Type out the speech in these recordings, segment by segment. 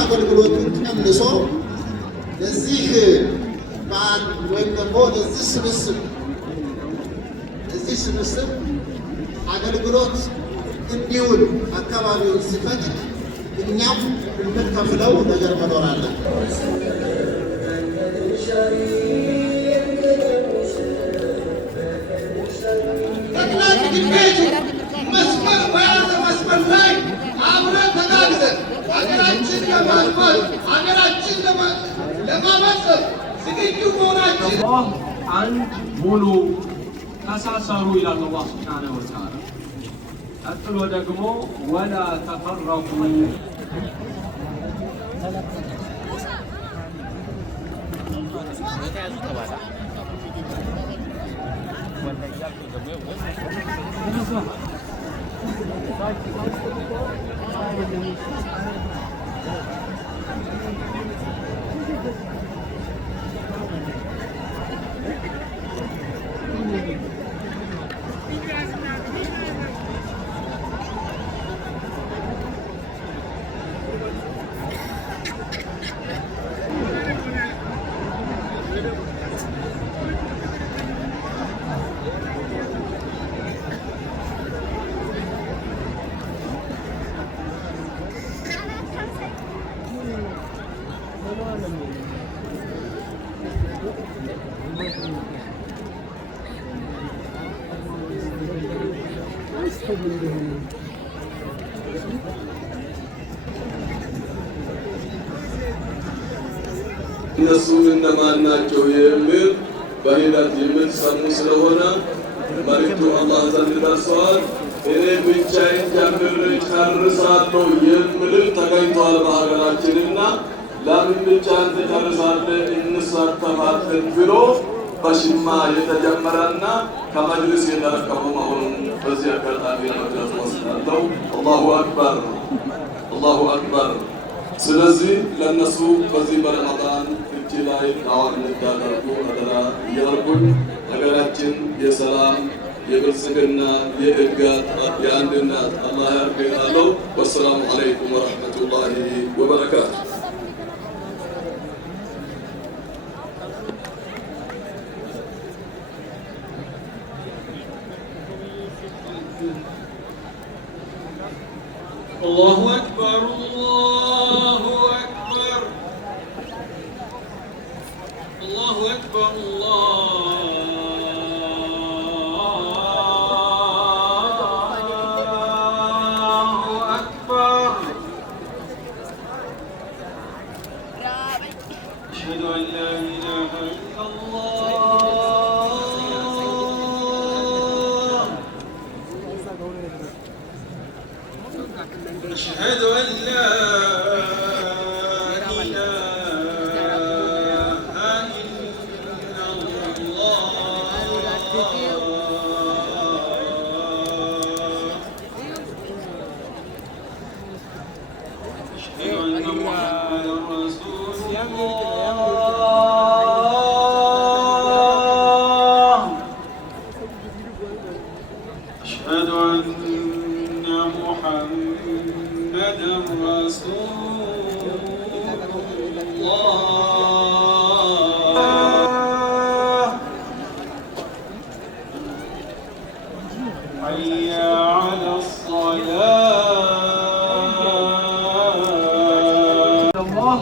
አገልግሎቱን ቀንሶ ለዚህ በዓል ወይም ደግሞ ለዚህ ስብስብ አገልግሎት እንዲውል አካባቢውን ሲፈቅድ እኛም የምንከፍለው ነገር መኖር አለ። መስመር በያዘ መስመር ላይ አብረን ተጋግዘን ሀገራችን ለማልማት ሀገራችን ለማበልጸግ ዝግጁ መሆናችን አንድ ሙሉ ተሳሰሩ ይላል አላህ ሱብሓነሁ ወተዓላ። ቀጥሎ ደግሞ ወላ ተፈረቁ እነሱ እነማን ናቸው የሚል በሂደት የምትሰሙ ስለሆነ መልዕክቱ አላህ ዘንድ ደርሰዋል። እኔ ብቻዬን ጀምሬ ጨርሳለሁ የሚል ተገኝቷል በሀገራችንና ለምን ብቻህን ትጨርሳለህ እንሳተፋለን ብሎ በሽማ የተጀመረና ከመጅልስ የተረከቡ መሆኑን በዚህ አጋጣሚ ለመግለጽ ወስዳለሁ። አላሁ አክበር፣ አላሁ አክበር። ስለዚህ ለእነሱ በዚህ በረመዳን እጅ ላይ ዳዋን እንዳደርጉ አደራ እያልኩኝ ሀገራችን የሰላም የብልጽግና የእድጋት የአንድነት አላህ ያርገናለው። ወሰላሙ አለይኩም ወረሕመቱላሂ ወበረካቱ። الله أكبر الله أكبر الله أكبر الله أكبر أشهد أن لا إله إلا الله أشهد أن لا أشهد أن محمدا رسول الله حي على الصلاة الله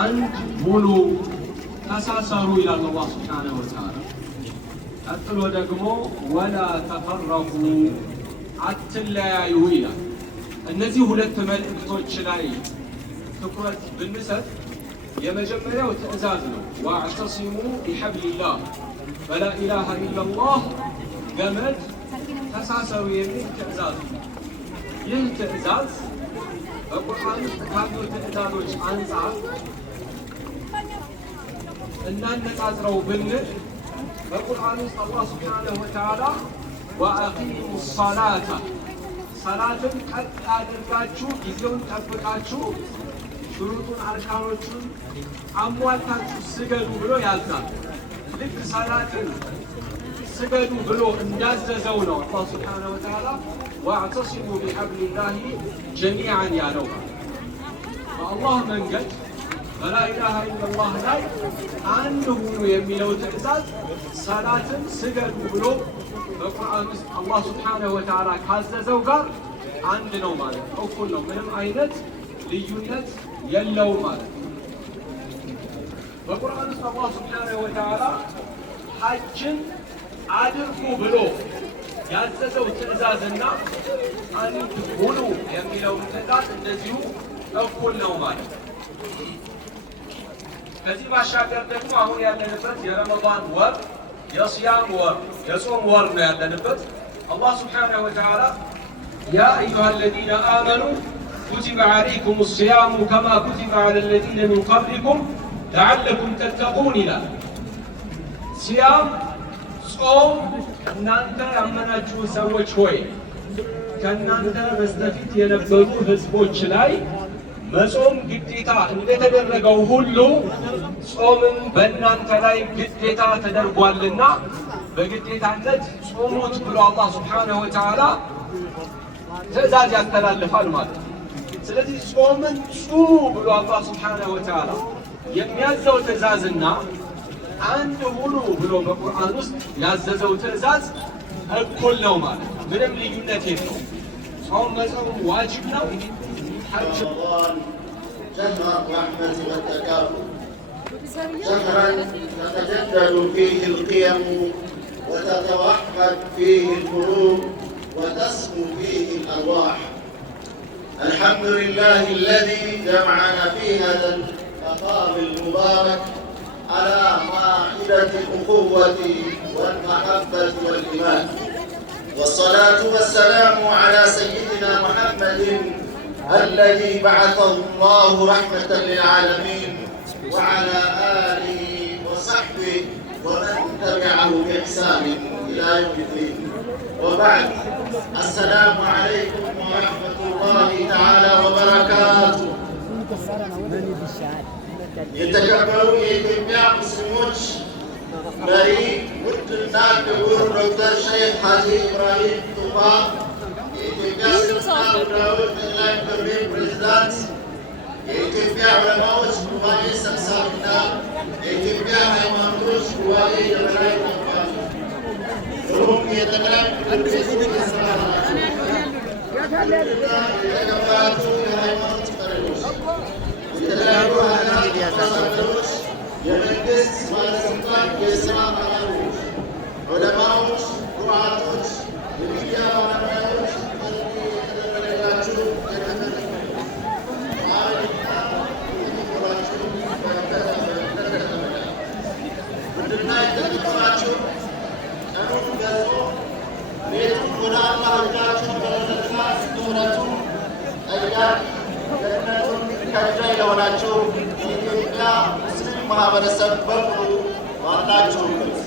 አንድ ሙሉ ተሳሰሩ ይላል አላህ ሱብሓነሁ ወተዓላ። ቀጥሎ ደግሞ ወላ ተፈረቁ አትለያዩ ይላል። እነዚህ ሁለት መልእክቶች ላይ ትኩረት ብንሰጥ የመጀመሪያው ትዕዛዝ ነው። ወአዕተሲሙ ቢሐብሊላህ ወላ ኢላሃ ኢለላህ ገመድ ተሳሰሩ የሚል ትዕዛዝ ነው። ይህ ትዕዛዝ በቁርአን ውስጥ ካሉ ትዕዛዞች አንጻር እናነጻጽረው ብንል በቁርአን ውስጥ አላህ ሱብሓነሁ ወተዓላ ወአቂሙ ሰላተ ሰላትን ቀጥ አድርጋችሁ ጊዜውን ጠብቃችሁ ሹሩጡን አርካኖቹን አሟልታችሁ ስገዱ ብሎ ያዛል። ልክ ሰላትን ስገዱ ብሎ እንዳዘዘው ነው አላህ ሱብሓነሁ ወተዓላ ወአዕተሲሙ ቢሐብሊላሂ ጀሚዓን ያለው። በአላህ መንገድ በላኢላሃ ኢለላህ ላይ አንድ ሁኑ የሚለው ትዕዛዝ ሰላትን ስገዱ ብሎ በቁርአን ውስጥ አላህ ሱብሓነሁ ወተዓላ ካዘዘው ጋር አንድ ነው ማለት ነው። እኩል ነው፣ ምንም አይነት ልዩነት የለውም ማለት ነው። በቁርአን ውስጥ አላህ ሱብሓነሁ ወተዓላ ሐጅን አድርጉ ብሎ ያዘዘው ትዕዛዝና አንድ ሁኑ የሚለው ትዕዛዝ እንደዚሁ እኩል ነው ማለት ነው። ከዚህ ባሻገር ደግሞ አሁን ያለንበት የረመዳን ወር የሲያም ወር የጾም ወር ነው ያለንበት። አላህ ሱብሓነሁ ወተዓላ ያ አዩሃ አለዚነ አመኑ ኩቲበ ዐለይኩም ሲያሙ ከማ ኩቲበ ዐለ ለዚነ ሚን ቀብሊኩም ለዐለኩም ተተቁን ይላል። ሲያም ጾም እናንተ ያመናችሁ ሰዎች ሆይ ከእናንተ በስተፊት የነበሩ ህዝቦች ላይ መጾም ግዴታ እንደተደረገው ሁሉ ጾምም በእናንተ ላይ ግዴታ ተደርጓልና በግዴታነት ጾሙት ብሎ አላህ ሱብሓነሁ ወተዓላ ትዕዛዝ ያስተላልፋል ማለት ነው። ስለዚህ ጾምን ጹሙ ብሎ አላህ ሱብሓነሁ ወተዓላ የሚያዘው ትዕዛዝና አንድ ሁኑ ብሎ በቁርአን ውስጥ ያዘዘው ትዕዛዝ እኩል ነው ማለት ነው። ምንም ልዩነት የለውም። ጾም መጾም ዋጅብ ነው። رمضان شهر الرحمة والتكافل، شهرا تتجدد فيه القيم وتتوحد فيه القلوب وتسمو فيه الأرواح. الحمد لله الذي جمعنا في هذا المقام المبارك على مائدة الأخوة والمحبة والإيمان، والصلاة والسلام على سيدنا محمد الذي بعثه الله رحمة للعالمين وعلى آله وصحبه ومن تبعه بإحسان إلى يوم الدين. وبعد، السلام عليكم ورحمة الله تعالى وبركاته. يتكبروا የኢትዮጵያ ሙስሊሞች መሪ ውድና ክቡር ዶክተር ሼክ ሀጂ ኢብራሂም ቱፋ፣ የኢትዮጵያ እስልምና ጉዳዮች ጠቅላይ ምክር ቤት ፕሬዝዳንት፣ የኢትዮጵያ ዑለማዎች ጉባኤ ሰብሳቢና የኢትዮጵያ ሃይማኖቶች ጉባኤ የበላይ ጠባቂ፣ እንዲሁም የጠቅላይ ምክር ቤቱ የሥራ ኃላፊዎች፣ የተከበራችሁ የሃይማኖት መሪዎች፣ የተለያዩ ሀገራት አምባሳደሮች፣ የመንግስት ባለስልጣን የሥራ ኃላፊዎች፣ ዑለማዎች፣ ዱዓቶች፣ የሚዲያ ባለሙያዎች፣ የተደረገላችሁ ውድና የተከበራችሁ ቀኑን ገጾ ቤቱን ወደ አላህ እጃችሁን በመዘርጋት ትኩረቱን ጠያቂ ደህንነቱን ከልዳይ ለሆናችሁ የኢትዮጵያ ሙስሊም ማህበረሰብ በሙሉ ባላችሁበት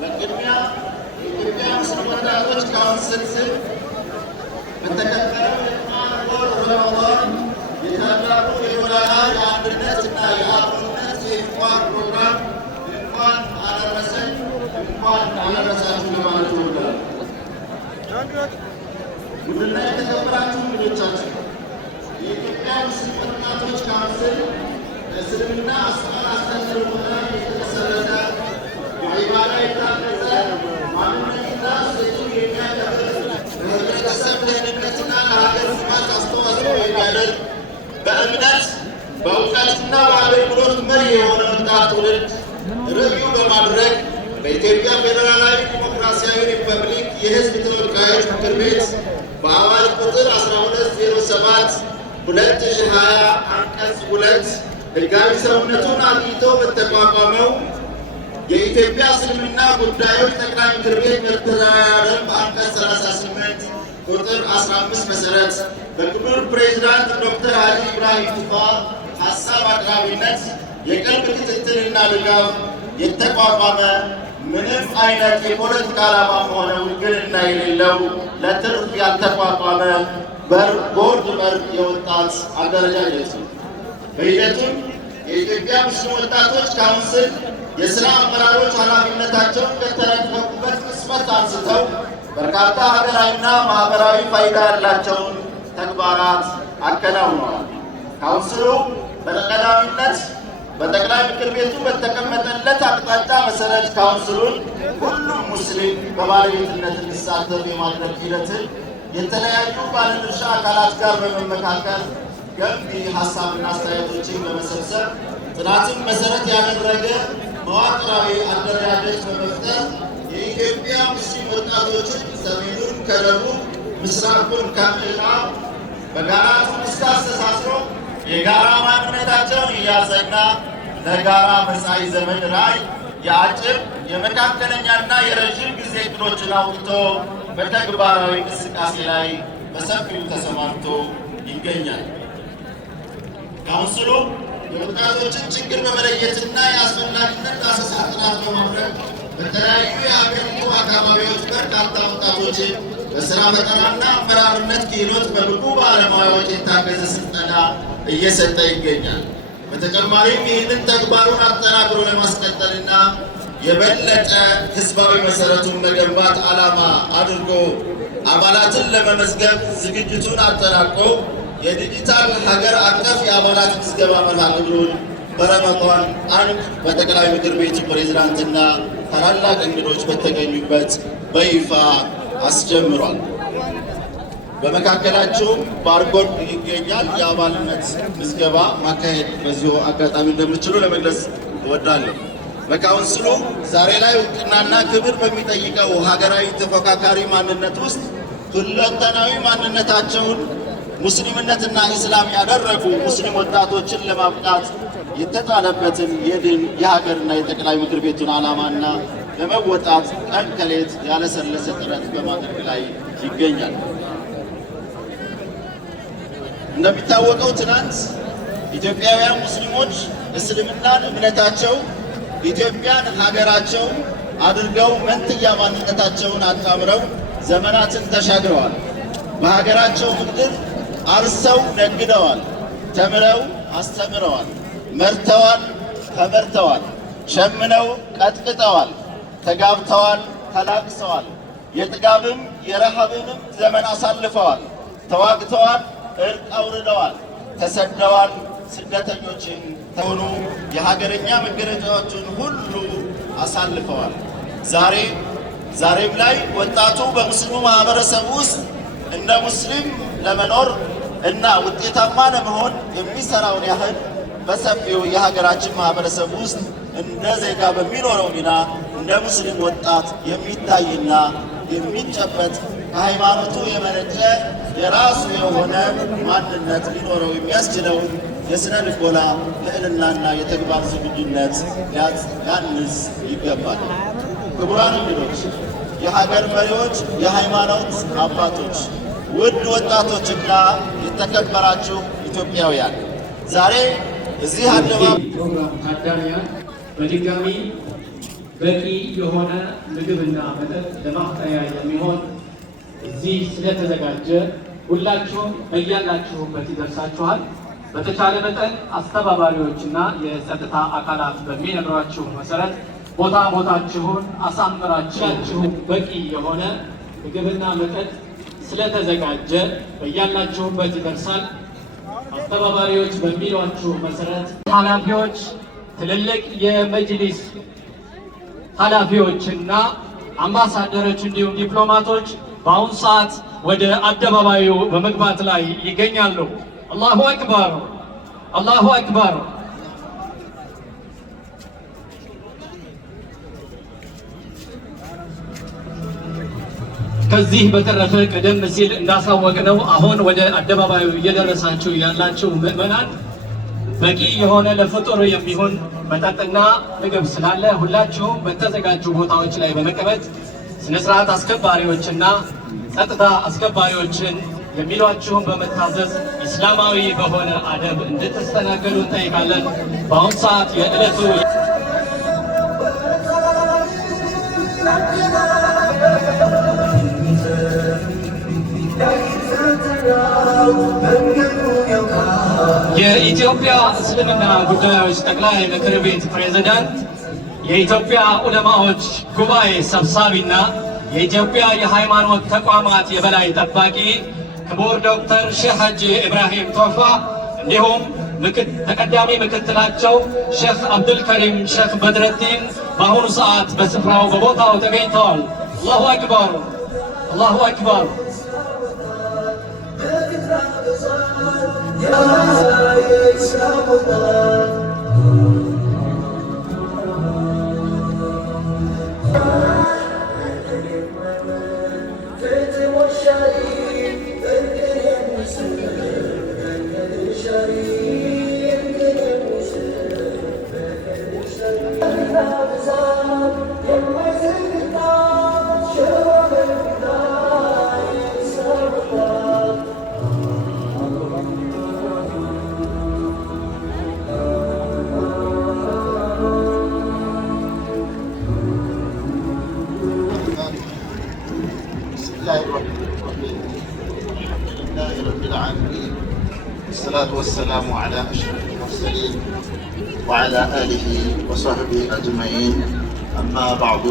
በቅድሚያ የኢትዮጵያ ሙስሊም ወጣቶች ካውንስል ስም በተከበረው የቁርአን ወር ረመዳን የታላቁ የጎዳና የአንድነትና የአብሮነት የኢፍጣር ፕሮግራም እንኳን አደረሰን እንኳን አደረሳችሁ ለማለት እወዳለሁ። ውድና የተከበራችሁ ልጆቻችን፣ የኢትዮጵያ ሙስሊም ወጣቶች ካውንስል ለእስልምና አስተምህሮና የተመሰረተ በዒባዳ የታነጸ ማንነትና እሴቱን የሚያከብር ለህብረተሰብ ደህንነትና ለሀገር ልማት አስተዋጽኦ የሚያደርግ በእምነት በእውቀትና በአገልግሎት መሪ የሆነ ወጣት ትውልድ ርዕዩ በማድረግ በኢትዮጵያ ፌዴራላዊ ዲሞክራሲያዊ ሪፐብሊክ የህዝብ ተወካዮች ምክር ቤት በአዋጅ ቁጥር 1207 2020 አንቀጽ 2 ህጋዊ ሰውነቱን አግኝቶ በተቋቋመው የኢትዮጵያ እስልምና ጉዳዮች ጠቅላይ ምክር ቤት መተዳደሪያ ደንብ አንቀጽ 38 ቁጥር 15 መሰረት በክቡር ፕሬዝዳንት ዶክተር ሀጂ ኢብራሂም ቱፋ ሀሳብ አቅራቢነት የቅርብ ክትትልና ድጋፍ የተቋቋመ ምንም አይነት የፖለቲካ ዓላማም ሆነ ውግንና የሌለው ለትርፍ ያልተቋቋመ ቦርድ መር የወጣት አደረጃጀት ነው። በሂደቱም የኢትዮጵያ ሙስሊም ወጣቶች ካውንስል የሥራ አመራሮች ኃላፊነታቸውን ከተረከቡበት ቅጽበት አንስተው በርካታ ሀገራዊና ማህበራዊ ፋይዳ ያላቸውን ተግባራት አከናውነዋል። ካውንስሉ በቀዳሚነት በጠቅላይ ምክር ቤቱ በተቀመጠለት አቅጣጫ መሰረት ካውንስሉን ሁሉም ሙስሊም በባለቤትነት እንዲሳተፍ የማድረግ ሂደትን የተለያዩ ባለድርሻ አካላት ጋር በመመካከል ገንቢ ሀሳብና አስተያየቶችን በመሰብሰብ ጥናትን መሰረት ያደረገ መዋቅራዊ አደረጃጀት በመፍጠር የኢትዮጵያ ሙስሊም ወጣቶችን ሰሜኑን ከደቡብ ምስራቁን ከምዕራብ በጋራ ትውስታ አስተሳስሮ የጋራ ማንነታቸውን እያጸና ለጋራ መጻኢ ዘመን ራዕይ የአጭር የመካከለኛና የረዥም ጊዜ እቅዶችን አውጥቶ በተግባራዊ እንቅስቃሴ ላይ በሰፊው ተሰማርቶ ይገኛል። ካውንስሉ የወጣቶችን ችግር በመለየትና የአስፈላጊነት ዳሰሳ ጥናት በማድረግ በተለያዩ የሀገሪቱ አካባቢዎች በርካታ ወጣቶችን በስራ ፈጠራና አመራርነት ክህሎት በብቁ ባለሙያዎች የታገዘ ስልጠና እየሰጠ ይገኛል። በተጨማሪም ይህንን ተግባሩን አጠናክሮ ለማስቀጠልና የበለጠ ህዝባዊ መሰረቱን መገንባት ዓላማ አድርጎ አባላትን ለመመዝገብ ዝግጅቱን አጠናቆ የዲጂታል ሀገር አቀፍ የአባላት ምዝገባ መርሃ ግብሩን በረመዷን 1 በጠቅላይ ምክር ቤቱ ፕሬዝዳንትና ታላላቅ እንግዶች በተገኙበት በይፋ አስጀምሯል። በመካከላቸውም ባርኮድ ይገኛል። የአባልነት ምዝገባ ማካሄድ በዚሁ አጋጣሚ እንደምትችሉ ለመግለጽ እወዳለሁ። በካውንስሉ ዛሬ ላይ እውቅናና ክብር በሚጠይቀው ሀገራዊ ተፎካካሪ ማንነት ውስጥ ሁለንተናዊ ማንነታቸውን ሙስሊምነትና ኢስላም ያደረጉ ሙስሊም ወጣቶችን ለማብቃት የተጣለበትን የድን የሀገርና የጠቅላይ ምክር ቤቱን ዓላማና ለመወጣት ቀን ከሌት ያለሰለሰ ጥረት በማድረግ ላይ ይገኛል። እንደሚታወቀው ትናንት ኢትዮጵያውያን ሙስሊሞች እስልምናን እምነታቸው ኢትዮጵያን ሀገራቸው አድርገው መንትያ ማንነታቸውን አጣምረው ዘመናትን ተሻግረዋል። በሀገራቸው ምድር አርሰው ነግደዋል፣ ተምረው አስተምረዋል፣ መርተዋል፣ ተመርተዋል፣ ሸምነው ቀጥቅጠዋል፣ ተጋብተዋል፣ ተላቅሰዋል፣ የጥጋብም የረሃብንም ዘመን አሳልፈዋል፣ ተዋግተዋል፣ እርቅ አውርደዋል፣ ተሰደዋል፣ ስደተኞችን ሆኑ የሀገረኛ መገለጫዎችን ሁሉ አሳልፈዋል። ዛሬም ላይ ወጣቱ በሙስሊሙ ማህበረሰብ ውስጥ እንደ ሙስሊም ለመኖር እና ውጤታማ ለመሆን የሚሰራውን ያህል በሰፊው የሀገራችን ማህበረሰብ ውስጥ እንደ ዜጋ በሚኖረው ሚና እንደ ሙስሊም ወጣት የሚታይና የሚጨበጥ ከሃይማኖቱ የመነጨ የራሱ የሆነ ማንነት ሊኖረው የሚያስችለውን የስነ ልቦና ልዕልናና የተግባር ዝግጁነት ሊያንስ ይገባል። ክቡራን እንግዶች፣ የሀገር መሪዎች፣ የሃይማኖት አባቶች፣ ውድ ወጣቶችና የተከበራችሁ ኢትዮጵያውያን ዛሬ እዚህ ፕሮግራም ታዳሚያን በድጋሚ በቂ የሆነ ምግብና መጠጥ ለማፍጠሪያ የሚሆን እዚህ ስለተዘጋጀ ሁላችሁም በያላችሁበት ይደርሳችኋል። በተቻለ መጠን አስተባባሪዎችና የጸጥታ አካላት በሚነግሯችሁ መሰረት ቦታችሁን አሳምራችሁ በቂ የሆነ ምግብና መጠጥ ስለተዘጋጀ በያላችሁበት ይደርሳል። አስተባባሪዎች በሚሏችሁ መሰረት ኃላፊዎች፣ ትልልቅ የመጅሊስ ኃላፊዎችና አምባሳደሮች እንዲሁም ዲፕሎማቶች በአሁኑ ሰዓት ወደ አደባባዩ በመግባት ላይ ይገኛሉ። አላሁ አክበር፣ አላሁ አክበር። ከዚህ በተረፈ ቀደም ሲል እንዳሳወቅነው አሁን ወደ አደባባዩ እየደረሳችሁ ያላችሁ ምዕመናን በቂ የሆነ ለፍጡር የሚሆን መጠጥና ምግብ ስላለ ሁላችሁም በተዘጋጁ ቦታዎች ላይ በመቀመጥ ስነስርዓት አስከባሪዎችና ጸጥታ አስከባሪዎችን የሚሏችሁን በመታዘዝ ኢስላማዊ በሆነ አደብ እንድትስተናገዱ እንጠይቃለን። በአሁኑ ሰዓት የዕለቱ መንገዱ የኢትዮጵያ እስልምና ጉዳዮች ጠቅላይ ምክር ቤት ፕሬዝዳንት፣ የኢትዮጵያ ዑለማዎች ጉባኤ ሰብሳቢና የኢትዮጵያ የሃይማኖት ተቋማት የበላይ ጠባቂ ክቡር ዶክተር ሼህ ሐጂ ኢብራሂም ቶፋ እንዲሁም ተቀዳሚ ምክትላቸው ሼህ አብዱልከሪም ሼህ በድረዲን በአሁኑ ሰዓት በስፍራው በቦታው ተገኝተዋል። አላሁ አክበር፣ አላሁ አክበር። والصلاة والسلام على أشرف المرسلين وعلى آله وصحبه أجمعين أما بعد.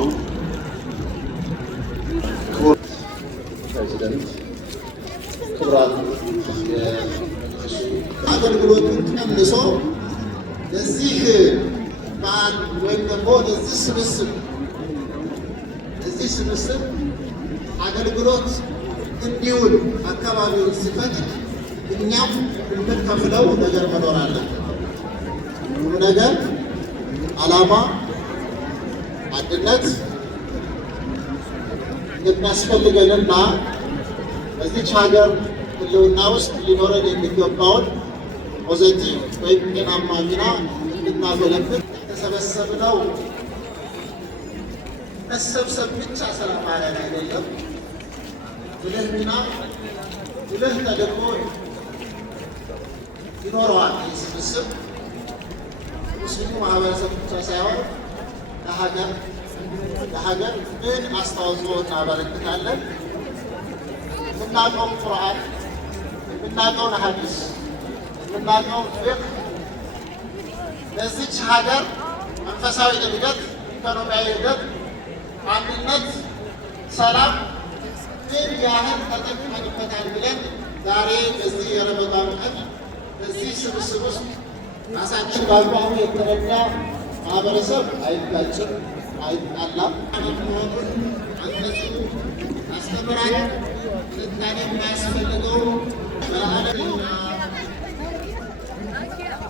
አገልግሎቱን ቀንሶ ለዚህ በዓል ወይም ደግሞ ለዚህ ስብስብ አገልግሎት እንዲውል አካባቢውን ሲፈቅድ እኛም የምንከፍለው ነገር መኖር አለ። ሁሉ ነገር ዓላማ፣ አንድነት የሚያስፈልገንና በዚች ሀገር ህልውና ውስጥ ሊኖረን የሚገባውን ፖዘቲቭ ወይም ጤናማ ሚና እንድናገለግል የተሰበሰብነው መሰብሰብ ብቻ ስራ ማለት አይደለም። ብልህ ሚና ብልህ ተደግሞ ይኖረዋል። ይህ ስብስብ ሙስሊሙ ማህበረሰብ ብቻ ሳይሆን ለሀገር ምን አስተዋጽኦ እናበረክታለን? የምናውቀውን ቁርአን፣ የምናውቀውን ሐዲስ፣ የምናውቀውን ፍቅህ ለዚች ሀገር መንፈሳዊ እድገት፣ ኢኮኖሚያዊ እድገት፣ አንድነት፣ ሰላም ምን ያህል ተጠቅመንበታል ብለን ዛሬ በዚህ የረመዳን ቀን በዚህ ስብስብ ውስጥ ራሳችን በአግባቡ የተረዳ ማህበረሰብ አይጋጭም፣ አይጣላም። መሆኑን አንገቱ አስተምራል። ትንታኔ የማያስፈልገው በዓለምና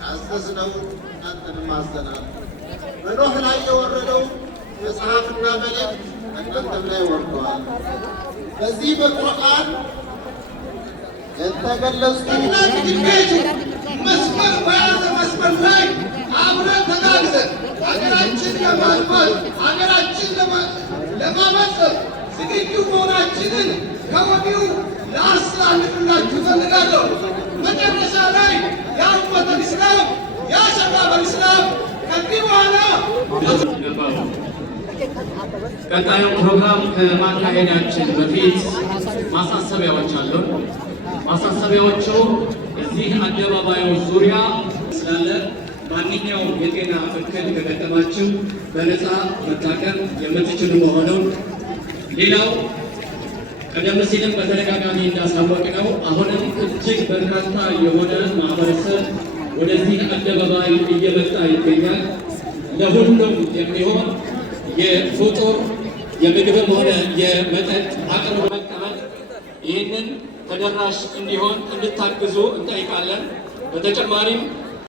አዘዝነው፣ እናንተንም አዘናል። በኖህ ላይ የወረደው መጽሐፍና መልእክት እናንተም ላይ ወርደዋል። በዚህ በቁርአን የተገለጹ መስመር በያዘ መስመር ላይ አብረን ተጋግዘን ሀገራችን ለማልማት ሀገራችን ለማበልጸግ ዝግጁ መሆናችንን ከወዲሁ ላስተላልፍላችሁ እፈልጋለሁ። መጨረሻ ላይ ያ ኡመተል ኢስላም ያ ሸባበል ኢስላም ከዚህ በኋላ ቀጣዩ ፕሮግራም ከማካሄዳችን በፊት ማሳሰቢያዎች አሉን። ማሳሰቢያዎቹ እዚህ አደባባዩ ዙሪያ ስላለ ማንኛውም የጤና እክል ከገጠማችሁ በነፃ መታከም የምትችሉ መሆኑን፣ ሌላው ቀደም ሲልም በተደጋጋሚ እንዳሳወቅነው አሁንም እጅግ በርካታ የሆነ ማህበረሰብ ወደዚህ አደባባይ እየመጣ ይገኛል። ለሁሉም የሚሆን የፍጡር የምግብም ሆነ የመጠጥ አቅርቦ መቀመጥ ይህንን ተደራሽ እንዲሆን እንድታግዙ እንጠይቃለን። በተጨማሪም